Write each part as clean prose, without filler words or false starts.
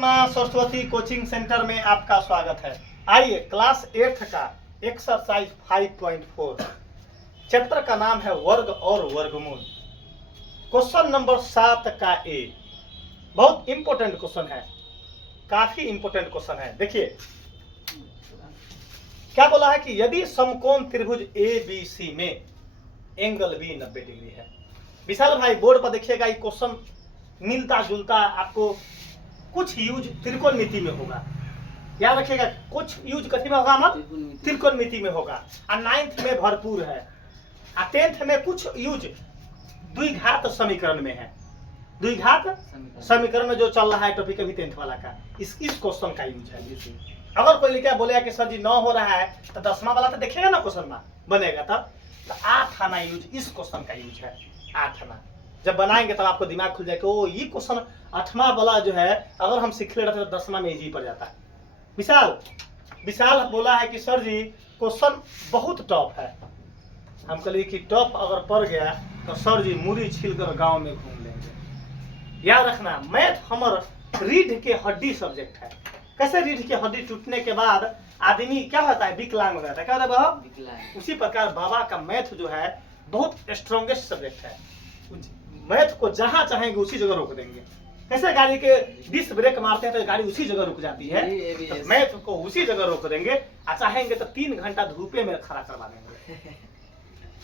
माँ Saraswati coaching centre में आपका स्वागत है। आइए क्लास 8 का एक्सरसाइज 5.4 चैप्टर का नाम है वर्ग और वर्गमूल। क्वेश्चन नंबर 7 का ए बहुत इंपॉर्टेंट क्वेश्चन है, काफी इंपॉर्टेंट क्वेश्चन है। देखिए क्या बोला है कि यदि समकोण त्रिभुज ए बी सी में एंगल बी 90 डिग्री है। विशाल भाई बोर्ड पर देखिएगा, ये क्वेश्चन मिलता जुलता आपको कुछ यूज त्रिकोणमिति में होगा, याद रखिएगा। कुछ यूज कथी में होगा, मत त्रिकोणमिति में होगा। और 9th में भरपूर है, और 10th में कुछ यूज द्विघात समीकरण में है। द्विघात समीकरण में जो चल रहा है टॉपिक अभी 10th वाला का, इस क्वेश्चन का यूज है। अगर कोई लिखा बोलेगा कि सर जी 9 हो रहा है तो 10वां वाला तो देखेगा ना क्वेश्चन में बनेगा, तब तो 8 आना यूज इस क्वेश्चन का यूज है। 8 आना जब बनाएंगे तब आपको दिमाग खुल जाएगा, ओ ये क्वेश्चन 8वां वाला जो है अगर हम सीख ले रहे थे तो 10वां में इजी पड़ जाता है। विशाल बोला है कि सर जी क्वेश्चन बहुत टफ है। हम कहलिए कि टफ अगर पड़ गया तो सर जी मूरी छीलकर गांव में घूम लेंगे। याद रखना, मैथ हमार रीढ़ के हड्डी सब्जेक्ट है। कैसे रीढ़ की हड्डी टूटने के बाद आदमी क्या होता है, विकलांग हो जाता है। क्या होता है बाबा? उसी प्रकार बाबा का मैथ जो है बहुत स्ट्रॉन्गेस्ट सब्जेक्ट है। मैथ को जहां चाहेंगे उसी जगह रोक देंगे। कैसे गाड़ी के डिस्क ब्रेक मारते हैं तो गाड़ी उसी जगह रुक जाती है, तो मैथ को उसी जगह रोक देंगे। और चाहेंगे तो 3 घंटा धूपे में खड़ा करवा देंगे।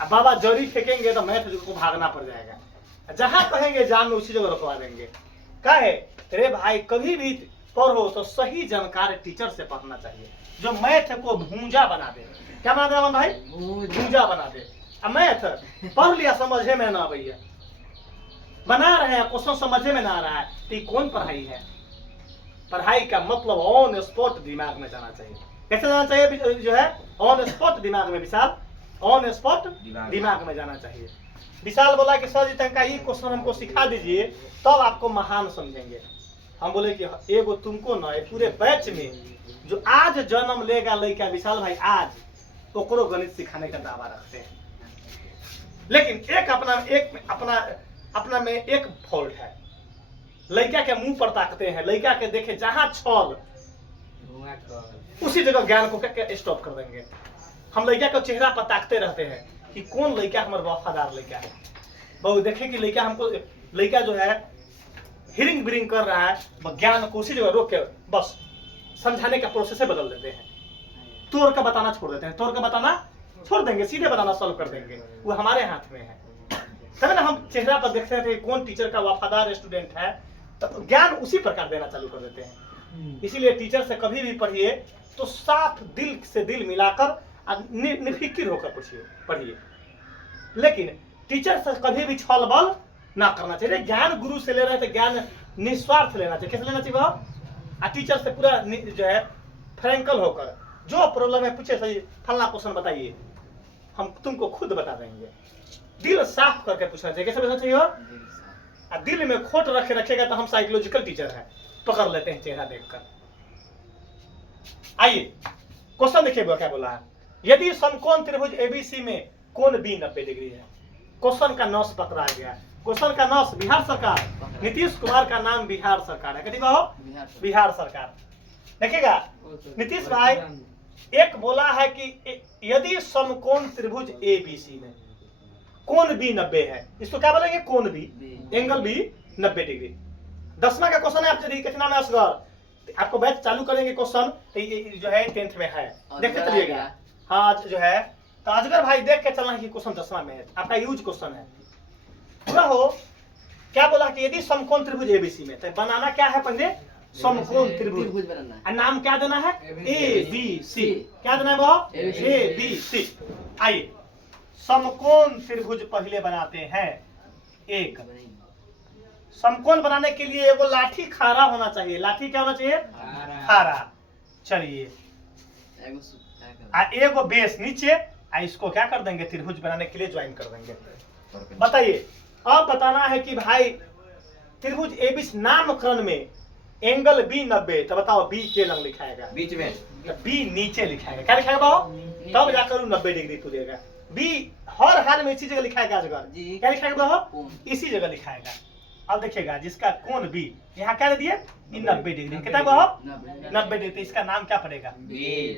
अब बाबा जड़ी फेंकेंगे तो मैथ को भागना पड़ जाएगा। जहां कहेंगे जान में उसी जगह रोकवा देंगे। क्या है रे भाई, कभी भी पढ़ो तो सही जानकार टीचर से पढ़ना चाहिए, जो मैथ को भूंजा बना दे। क्या बना दे भाई? भूंजा बना दे। अब मैथ पढ़ लिया, समझे में ना भैया, बना रहे हैं क्वेश्चन समझे में ना आ रहा है, तो कौन पढ़ाई है? पढ़ाई का मतलब ऑन स्पॉट दिमाग में जाना चाहिए। कैसे जाना चाहिए जो है? ऑन स्पॉट दिमाग में। विशाल ऑन स्पॉट दिमाग में जाना चाहिए। विशाल बोला कि सर जी तनका ये क्वेश्चन हमको सिखा दीजिए तब आपको महान समझेंगे। हम बोले कि एगो तुमको ना, पूरे बैच में जो आज जन्म लेगा लड़का विशाल भाई, आज ओकरो गणित सिखाने का दावा रखते हैं। लेकिन अपना में एक फॉल्ट है, लड़का के मुंह पर ताकते हैं। लड़का के देखे जहां छल उसी जगह ज्ञान को स्टॉप कर देंगे। हम लड़का के चेहरा पर ताकते रहते हैं कि कौन लड़का हमारा वफादार लड़का है। बहु देखे कि लड़का जो है हिरिंग बिरिंग कर रहा है, ज्ञान को उसी जगह रोक के बस समझाने का प्रोसेस बदल देते हैं। तोड़ का बताना छोड़ देते हैं, तोड़ का बताना छोड़ देंगे, सीधे बताना सॉल्व कर देंगे। वो हमारे हाथ में है। तब ना हम चेहरा पर देखते थे कौन टीचर का वफादार स्टूडेंट है, तो ज्ञान उसी प्रकार देना चालू कर देते हैं। इसीलिए टीचर से कभी भी पढ़िए तो साफ दिल से दिल मिलाकर निर्फिक्र होकर पढ़िए। लेकिन टीचर से कभी भी छल बल ना करना चाहिए। ज्ञान गुरु से ले रहे थे, ज्ञान निस्वार्थ लेना चाहिए। कैसे लेना चाहिए वह? टीचर से पूरा जो है फ्रैंकल होकर जो प्रॉब्लम है पूछे, सही फलना क्वेश्चन बताइए, हम तुमको खुद बता देंगे। दिल साफ करके पूछना चाहिए। कैसे पूछना चाहिए? दिल में खोट रखेगा तो हम साइकोलॉजिकल टीचर हैं, पकड़ लेते हैं चेहरा देखकर। आइए क्वेश्चन देखिए क्या बोला है। यदि समकोण त्रिभुज एबीसी में कोण बी 90 डिग्री है। क्वेश्चन का नॉस पकड़ा गया। क्वेश्चन का नॉस बिहार सरकार, नीतीश कुमार का नाम बिहार सरकार है। कथी कहो? बिहार सरकार। देखिएगा नीतीश भाई, एक बोला है कि यदि समकोण त्रिभुज एबीसी में कोण बी 90 है, इसको क्या बोलेंगे? कोण बी, एंगल बी 90 डिग्री। 10वां का क्वेश्चन है। आप कितना में असगर आपको बैच चालू करेंगे क्वेश्चन जो है 10th में है, देखते चलिएगा। हाँ जो है तो अजगर भाई देख के चलना कि क्वेश्चन 10वां में है, आपका यूज क्वेश्चन है पूरा हो। क्या बोला कि यदि समकोण त्रिभुज एबीसी में, तो बनाना क्या है? पहले समकोण त्रिभुज बनाना। नाम क्या देना है? A B C. क्या देना है वो? A B C. आइए समकोण त्रिभुज पहले बनाते हैं। एक समकोण बनाने के लिए एगो लाठी खारा होना चाहिए। लाठी क्या होना चाहिए? खारा। चलिए एगो बेस नीचे, इसको क्या कर देंगे? त्रिभुज बनाने के लिए ज्वाइन कर देंगे। बताइए अब बताना है कि भाई त्रिभुज एबीसी नामकरण में एंगल बी 90, तो बताओ बी के रंग लिखाएगा बीच में, बी नीचे लिखाएगा। क्या लिखाएगा? तब जाकर 90 डिग्री तुरेगा। बी हर हाल में इसी जगह लिखाएगा। अजगर क्या लिखाएगा? इसी जगह लिखाएगा। अब देखिएगा जिसका कोण बी, यहाँ क्या दे दिए 90 डिग्री, कितना बहुत 90 डिग्री, इसका नाम क्या पड़ेगा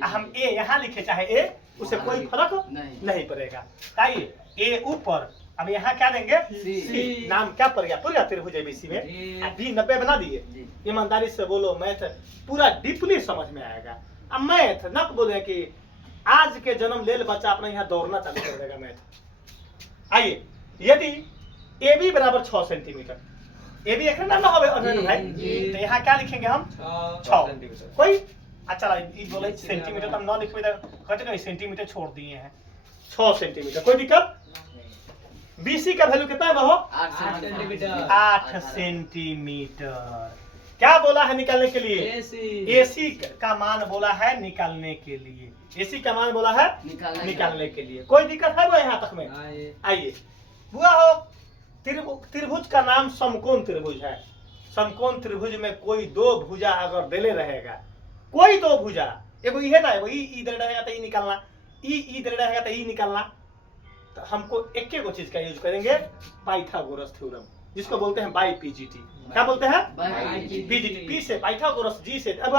हम ए यहाँ लिखे चाहे ए, उसे कोई फर्क नहीं पड़ेगा। आइए ए ऊपर, अब यहाँ क्या देंगे सी, नाम क्या पड़ गया पूरा त्रिभुज एबीसी में, बी 90 बना दिए। ईमानदारी से बोलो, मैथ पूरा डीपली समझ में आएगा। अब मैथ न बोले कि आज के जन्म लेल बच्चा अपने यहाँ दौड़ना चालू कर देगा मैथ। आइए यदि ए बी बराबर 6 सेंटीमीटर, ए बी एक नाम ना हो भाई, तो यहाँ क्या लिखेंगे हम 6, कोई अच्छा बोले सेंटीमीटर तो हम 9 लिखते कहते सेंटीमीटर छोड़ दिए हैं, 6 सेंटीमीटर, कोई दिक्कत। बीसी का वैल्यू कितना है बहो 8 सेंटीमीटर। क्या बोला है निकालने के लिए, एसी का मान बोला है निकालने के लिए, एसी का मान बोला है निकालने के लिए। कोई दिक्कत है वो यहाँ तक में। आइए हुआ हो त्रिभुज का नाम समकोण त्रिभुज है। समकोण त्रिभुज में कोई दो भुजा अगर देले रहेगा, कोई दो भुजा, एगो ये ना एगो ई दे रहेगा तो ई निकालना, ई दे रहेगा तो ई निकालना, तो हमको एक ही चीज का यूज करेंगे पाइथागोरस थ्योरम, जिसको बोलते हैं बाई पीजीटी। क्या बोलते हैं पीजीटी, पी से पाइथागोरस, जी से अब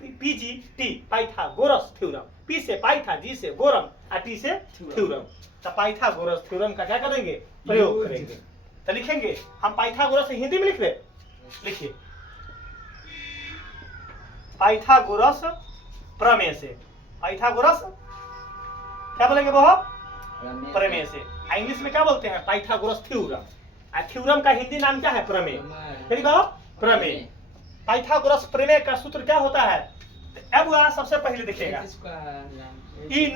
पीजीटी पाइथागोरस थ्योरम, पी से पाइथा, जी से गोरम और टी से थ्योरम। तो पाइथागोरस थ्योरम का क्या करेंगे प्रयोग करेंगे। तो लिखेंगे हम पाइथागोरस हिंदी में लिख रहे, लिखिए पाइथागोरस प्रमेय से, पाइथागोरस क्या बोलेंगे वो प्रमेय से, इंग्लिश में क्या बोलते हैं पाइथागोरस थ्योरम, थ्योरम का हिंदी नाम क्या है प्रमेय, प्रमेय। पाइथागोरस प्रमेय का सूत्र क्या होता है, अब सबसे पहले देखिएगा ई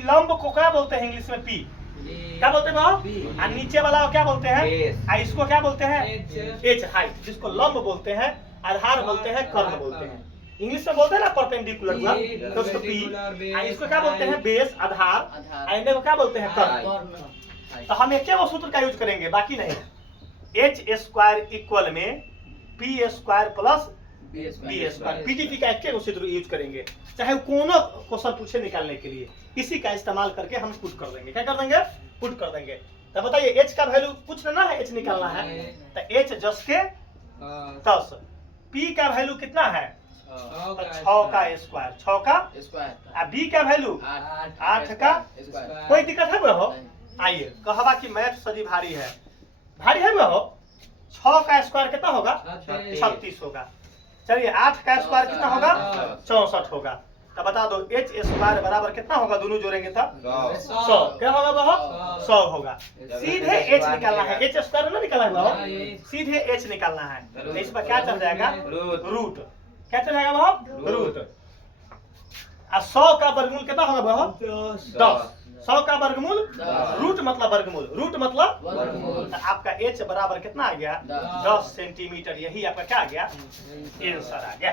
लंब को क्या बोलते हैं इंग्लिश में पी, क्या बोलते हैं और नीचे वाला क्या बोलते हैं, इसको क्या बोलते हैं एच, हाइट, जिसको लंब बोलते हैं, आधार बोलते हैं, कर्ण बोलते हैं। इंग्लिश में बोलते हैं ना परपेंडिकुलर हुआ तो उसको पी, इसको क्या बोलते हैं बेस आधार, आइने को क्या बोलते हैं कर्ण। तो हम एक वो सूत्र का यूज करेंगे बाकी नहीं। एच स्क्वायर इक्वल में P square plus B square, PGT का एक सूत्र यूज करेंगे, चाहे कोनो क्वेश्चन पूछे निकालने के लिए, इसी का इस्तेमाल करके हम पुट कर देंगे। क्या कर देंगे पुट कर देंगे। तो बताइए एच का वैल्यू पूछ लेना है, एच निकालना है, तो एच 10 के 10, पी का वैल्यू कितना है 6 का स्क्वायर, 6 का स्क्वायर, बी का वैल्यू 8 का स्क्वायर। कोई दिक्कत है वो? आइए कहवा की मैथ सदी भारी है, भारी है वो। 6 का स्क्वायर कितना होगा 36 होगा, चलिए 8 का स्क्वायर कितना होगा 64 होगा। तो बता दो एच स्क्वायर बराबर कितना होगा, दोनों जोड़ेंगे तब 100, क्या होगा वो 100 होगा। सीधे एच निकालना है, एच स्क्वायर ना निकाला हुआ, सीधे एच निकालना है, तो इस पर क्या चल जाएगा रूट, क्या चल जाएगा वो रूट। 100 का वर्गमूल कितना होगा वो 10, 100 का वर्गमूल रूट मतलब वर्गमूल, रूट मतलब तो आपका एच बराबर कितना आ गया 10 सेंटीमीटर। यही आपका क्या आ गया आंसर आ गया।